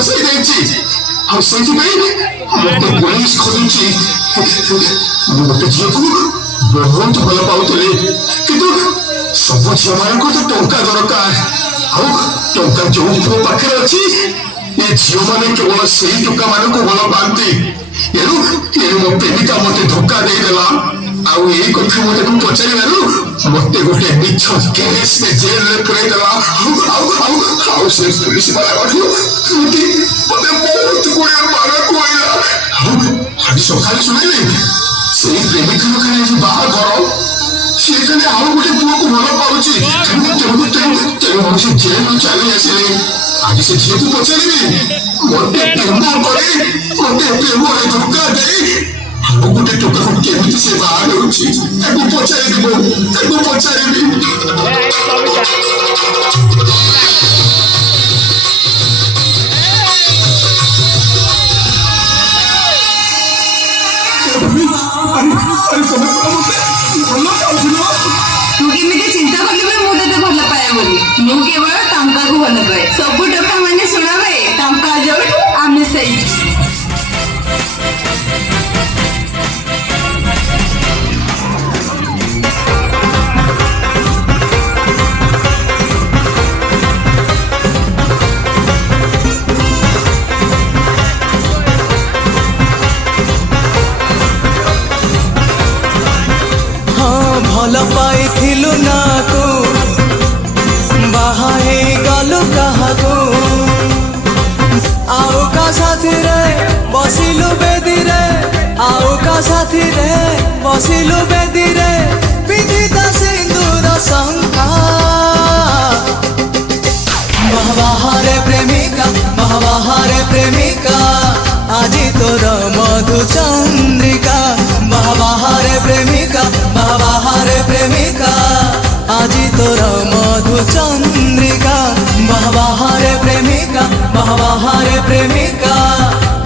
ଫସାଇ ଦେଇଛି ଆଉ ସେଇଥିପାଇଁ ମୋତେ ପୋଲିସ ଖୋଜୁଛି। ମୁଁ ଗୋଟେ ଝିଅକୁ ବହୁତ ଭଲ ପାଉଥିଲି କିନ୍ତୁ ସବୁ ଝିଅମାନଙ୍କୁ ତ ଟଙ୍କା ଦରକାର ଆଉ ଟଙ୍କା ଯୋଉ ପୁଅ ପାଖରେ ଅଛି ଏ ଝିଅମାନେ କେବଳ ସେଇ ଟଙ୍କାମାନଙ୍କୁ ଭଲ ପାଆନ୍ତି। ଏଣୁ ମୋ ପ୍ରେମିକା ମୋତେ ଧୋକା ଦେଇଦେଲା ଆଉ ଏଇ କଥା ମୁଁ ତାକୁ ପଚାରିବାରୁ ମୋତେ ଗୋଟେ ମିଛ କେସରେ ଜେଲରେ ପୁରେଇଦେଲା। ଆଉ ସେ ପୁଲିସ ବାଲାଠୁ ମୋତେ ବହୁତ ଗୁଡ଼େ ମାଡ଼ କହିଲା। ଆଜି ସକାଳେ ଶୁଣିଲି ସେଇ ପ୍ରେମିକାର କାଳେ ଆଜି ବାହାଘର ସେ କାଳେ ଆଉ ଗୋଟେ ପୁଅକୁ ଭଲ ପାଉଛି। ତେଣୁ ମୁଁ ସେ ଜେଲରୁ ଚାଲି ଆସିଲି। ଆଜି ସେ ଝିଅକୁ ପଚାରିବି ମୋତେ ପ୍ରେମ କରି ମୋତେ ପ୍ରେମରେ ଧୋକା ଦେଇ ଆଉ ଗୋଟେ ଟୋକାକୁ କେମିତି ସେ ବାହା ହେଉଛି ତାକୁ ପଚାରିବି। तू केमिति चिंता कलु बे मु तते भल पाए बोली मु केवल टंका को भल पाए सब टका माने सुनाबे टंका जोड़ आमे सही भल पाइथिलु नाको बाहाए गलु काहाको आउ का साथी रे बसिलु बेदी रे आउ का साथी रे बसिलु बेदी रे पिंधिता सिंदूर शंखा महाबाहारे प्रेमिका आजी तोर मधु चंद्रिका महाबाहारे प्रेमिका आजी तोर मधु चंद्रिका महाबाहारे प्रेमिका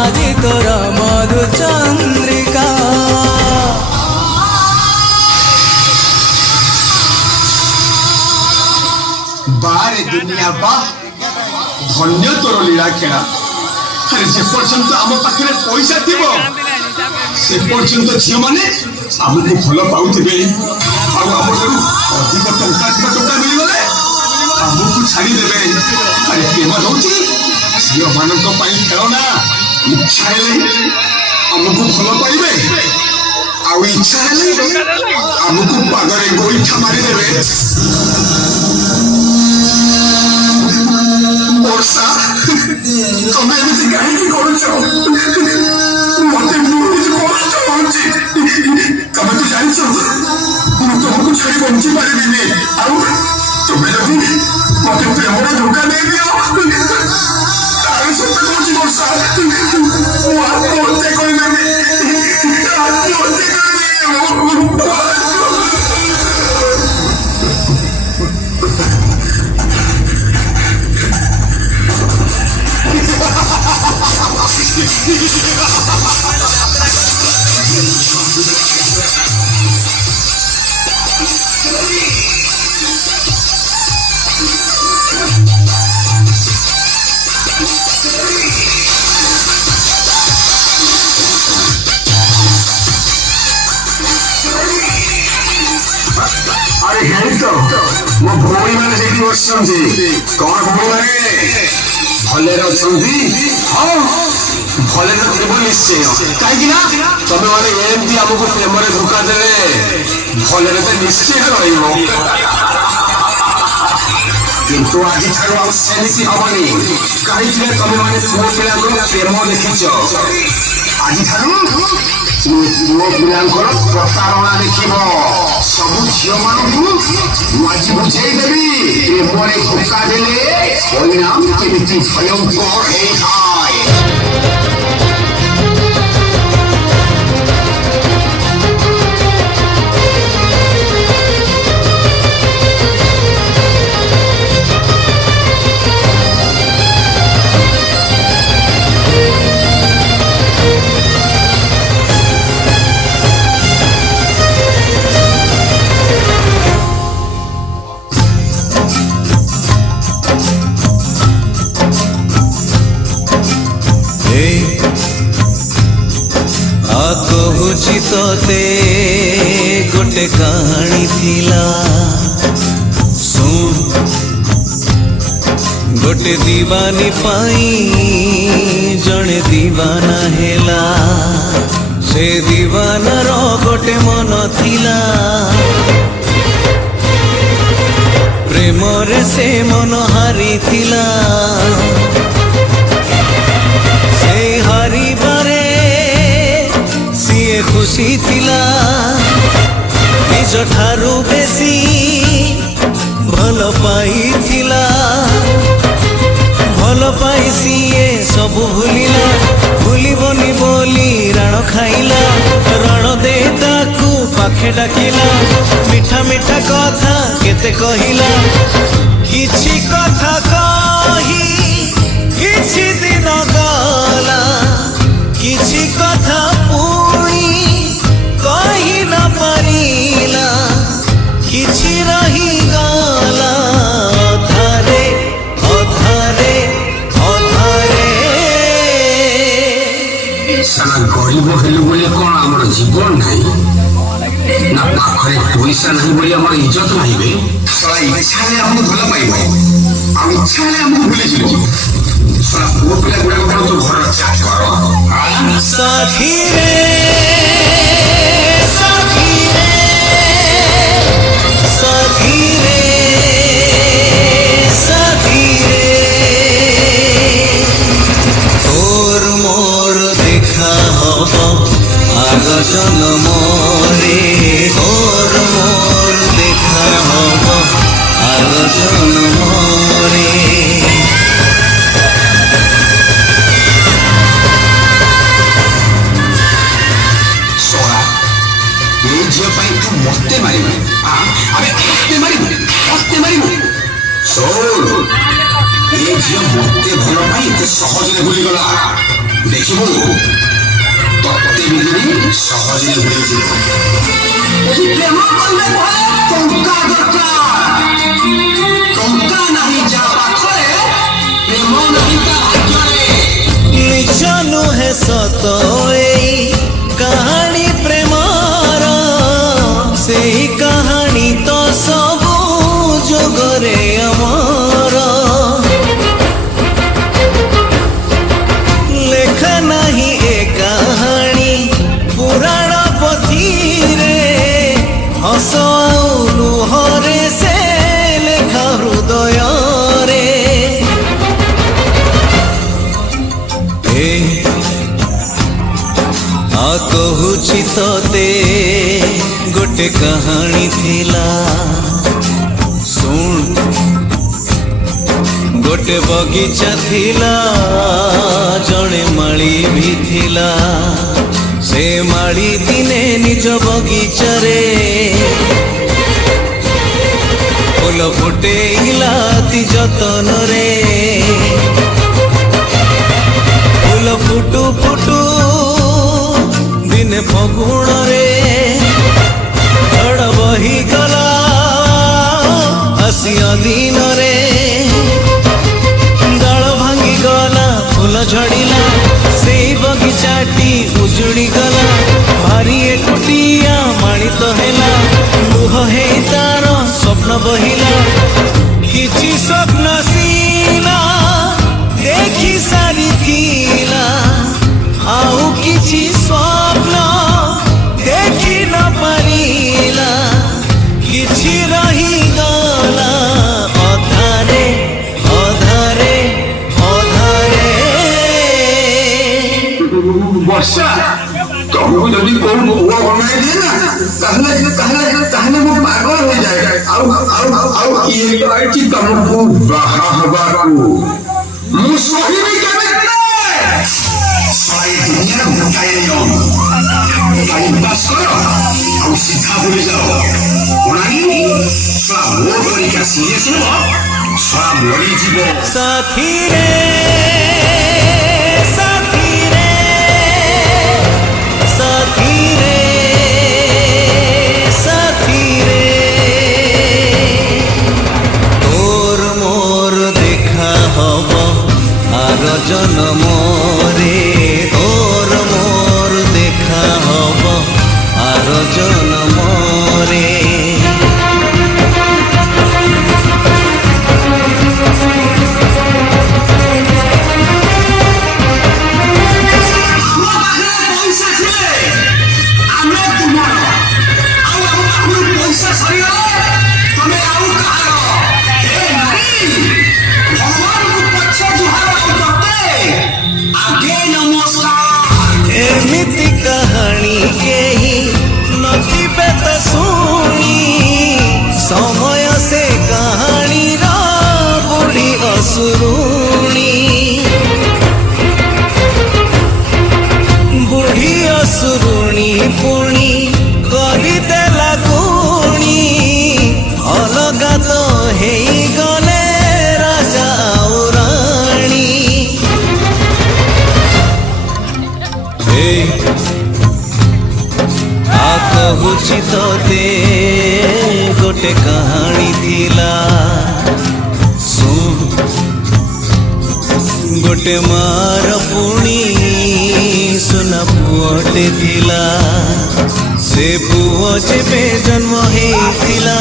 आजी तोर मधु चंद्रिका। बारे दुनिया बा धन्य तोर लीला खेला। अरे जे पर्यंत आम पाखे पैसा थी से पर्यंत झील मैंने आमको भल पाऊे अधिक टंका मिलगले आमको छाड़देवे। अरे प्रेम हूँ झील मान खेलना इच्छा आमको भल पाइबे आउ इच्छा आमको पागरे गोईठा मारिदेवे। वर्षा तुम्हें एमती कहीं करुच मत तमें तो जान तुमको छाड़ी बंची पारि तुम्हें जब मत प्रेम धोखा दे दियो सत्य कौन वर्षा आत्महत्या कर अरे है तो मो भौणी मैंने देखी बसुँच कौन भौणी मैंने भले हाँ भले थे निश्चय कहीं तमें मैंने एमती आमको प्रेम धोखा देवे भले तो निश्चय किंतु आज सेमती हमनी कहीं तमें मैंने पुओ पिला प्रेम देखिच आज पुओ पिलांकर प्रतारणा देखिब सब झील मानू आज बुझेदेवी प्रेम धोखा देले परिणाम केमिति भयंकर होता है। କହୁଛି ତତେ ଗୋଟେ କାହାଣୀ ଥିଲା ଶୁଣ ଗୋଟେ ଦିବାନୀ ପାଇଁ ଜଣେ ଦିବାନା ହେଲା ସେ ଦିବାନାର ଗୋଟେ ମନ ଥିଲା ପ୍ରେମରେ ସେ ମନ ହାରିଥିଲା ସେଇ ହାରିବାରେ ସିଏ ଖୁସି ଥିଲା ନିଜ ଠାରୁ ବେଶୀ ଭଲ ପାଇଥିଲା ଭଲ ପାଇ ସିଏ ସବୁ ଭୁଲିଲା ଭୁଲିବନି ବୋଲି ରାଣ ଖାଇଲା ରଣ ଦେଇ ତାକୁ ପାଖେ ଡାକିଲା ମିଠା ମିଠା କଥା କେତେ କହିଲା କିଛି କଥା କହି କିଛି ଦିନ ଗଲା କିଛି କଥା ପୁଣି କହି ନ ପାରିଲା କିଛି ରହିଗଲା ଅଧାରେ ଅଧାରେ ଅଧାରେ साला गरीब हेलु बोले कौन आमर जीवन नहीं ना पाखरे पैसा नहीं बोले आमर इज्जत नहीं बे साला इच्छा ले हमको भला पाइबो आ इच्छा ले हमको भूले जिलो साला पुओ पिला गुडा को तो घर रक्षा करो साथी रे साथी रे साथी रे साथी रे তোর মোর দেখা হব আগ জন্মরে তোর মোর দেখা হব আগ জন্মরে सोना ये झियो पाई तू मस्ते मारिबे हां अबे मस्ते मारिबे सोल ये झियो मस्ते भलो पाई ते सहज रे भूली गला देखिबो तत्ते बिजली सहज रे भूली जिलो एही प्रेम करले भले टंका दरकार टंका नहीं जा पाखरे प्रेम नहीं ता भाग्यरे নিজ নুহে সত এই কাহাণী প্রেমর সেই কাহাণী তো সবু যুগরে আমার লেখা নাহি এ কাহাণী পুরাণ পথিরে হস আউ লুহরে সে লেখা হৃদয়রে কହୁছি ততে গোটে কাহাণী থিলা শুণ গোটে বগিচা থিলা জনে মাଳି ভি থিলা সে মাଳି দিনে নিজ বগিচারে ফুল ফুটেইলা অতি যতনরে ফুল ফুটু ফুটু দিনে ফগুণরে ঝড় বহি গলা আসিয়া দিନରେ ডাଳ ଭାଙ୍ଗି ଗଲା ଫୁଲ ଝଡ଼ିଲା ସେଇ ବଗିଚାଟି ଉଜୁଡ଼ି ଗଲା ଭାରି ଏକୁଟିଆ ମାଣିତ ହେଲା ଲୁହ ହେଇ ତାର ସ୍ୱପ୍ନ ବହିଲା କିଛି ସ୍ୱପ୍ନ ସିନା ଦେଖି ସାରିଥିଲା ଆଉ କିଛି ସ୍ୱପ୍ନ ଦେଖି ନ ପାରିଲା କିଛି ରହିଗଲା ଅଧାରେ ଅଧାରେ ଅଧାରେ वर्षा तुमको यदि कोई हुआ बनाई दे ना ताहले वो पागल हो जाएगा आओ ये तो आइची तुमको बाहा हवाku मुसोही भी कभी सारी दुनिया घुटाए नियम टाइम पास करो और सीधा भूल जाओ उनानी सब वो तरीका सीरियस हो सब मरी जीवो साथी रे साथी रे साथी रे साथी रे তোর মোর দেখা হব আর জন্মরে তোর মোর দেখা জনমরে एमिति कहानी केही नथिबे त सुनी समय से कहानी रा बुढ़ी असुरुणी बुढ़ी असुरुणी पुणी କରିଦେଲା ଗୁଣି ଅଲଗା ତ ହେଇଗଲେ ରାଜା ଆଉ ରାଣୀ କହୁଛି ତତେ ଗୋଟେ କାହାଣୀ ଥିଲା ଶୁଣ ଗୋଟେ ମାର ପୁଣି ସୁନା ପୁଅଟେ ଥିଲା ସେ ପୁଅ ଯେବେ ଜନ୍ମ ହେଇଥିଲା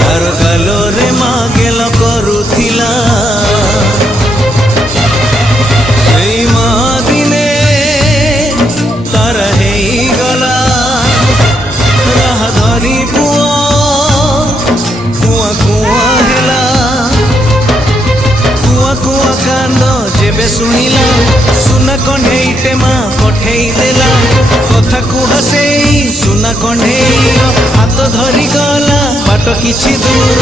ତାର ଗାଲରେ ମା ଗେଲ କରୁଥିଲା ସେଇ ମା ଦିନେ ତାର ହେଇଗଲା ରାହ ଧରି ପୁଅ କୁଆ କୁଆ ହେଲା କୁଆ କୁଆ କାନ୍ଦ ଯେବେ ଶୁଣିଲା ସୁନା କଣ୍ଢେଇଟେ ମା ପଠେଇ ଦେଲା କଥାକୁ ହସେଇ ସୁନା କଣ୍ଢେଇର ହାତ ଧରି ଗଲା ବାଟ କିଛି ଦୂର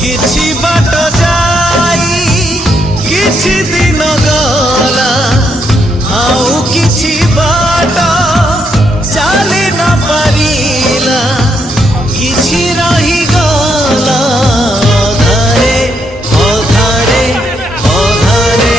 କିଛି ବାଟ ଯାଇ କିଛି ଦିନ ଗଲା ଆଉ କିଛି ବାଟ ଚାଲି ନ ପାରିଲା କିଛି ରହିଗଲା ଅଧାରେ ଅଧାରେ ଅଧାରେ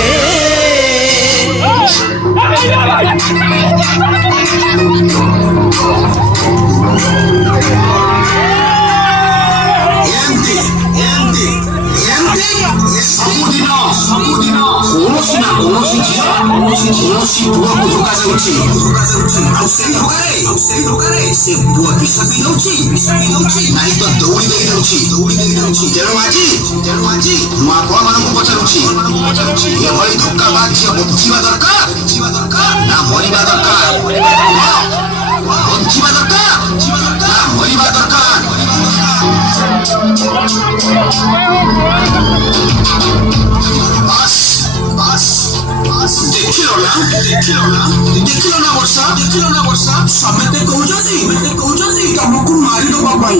ସବୁଦିନ କୌଣସି ନା କୌଣସି ଝିଅ କୌଣସି ପୁଅକୁ ଧୋକା ଦେଉଛି ଆଉ ସେଇ ଧୋକାରେ ସେ ପୁଅ ବିଷ ପିଇ ଦଉଛି ନାହିଁ ତ ଦୌଡ଼ି ଦେଇଯାଉଛି ତେଣୁ ଆଜି ମୁଁ ଆପଣମାନଙ୍କୁ ପଚାରୁଛି ଏଭଳି ଧୋକାବାଜ ଝିଅ ବଞ୍ଚିବା ଦରକାର ନା ମରିବା ଦରକାର ବଞ୍ଚିବା ଦରକାର ନା ମରିବା ଦରକାର ଦେଖିଲ ନା ବର୍ଷା ସମେତେ କହୁଛନ୍ତି ତମକୁ ମାରିଦବା ପାଇଁ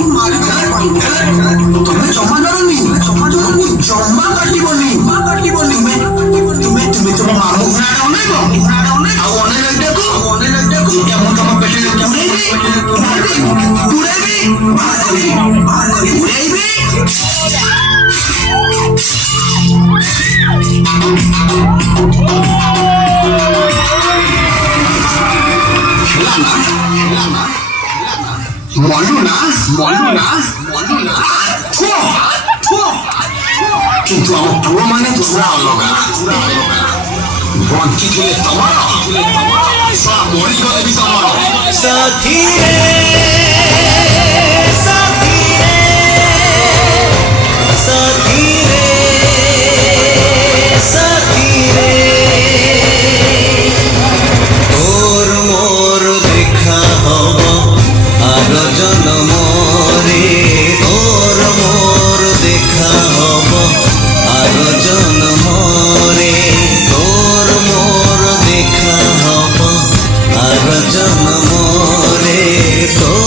ତମେ ଜମା ଡରନି ତମକୁ ଜମା କାଟିବନି ତୁମେ ତୁମ ମାମୁଁ ଘୋଡ଼ାରେ ଅନେଇବ ଆଉ ଅନେଇଲାକୁ ମୁଁ ତମ ପେଟରେ ଉଡ଼େଇବି କିନ୍ତୁ ଆମ ପୁଅ ମାନେ ପୁରା ଅଲଗା ବଞ୍ଚିଥିଲେ ତମର ମରିଗଲେ ବି ତମର ସାଥିରେ তোর মোর দেখা হব আর জনমরে তোর মোর দেখা হব আর জনমরে তোর মোর দেখা হব আর জনমরে তোর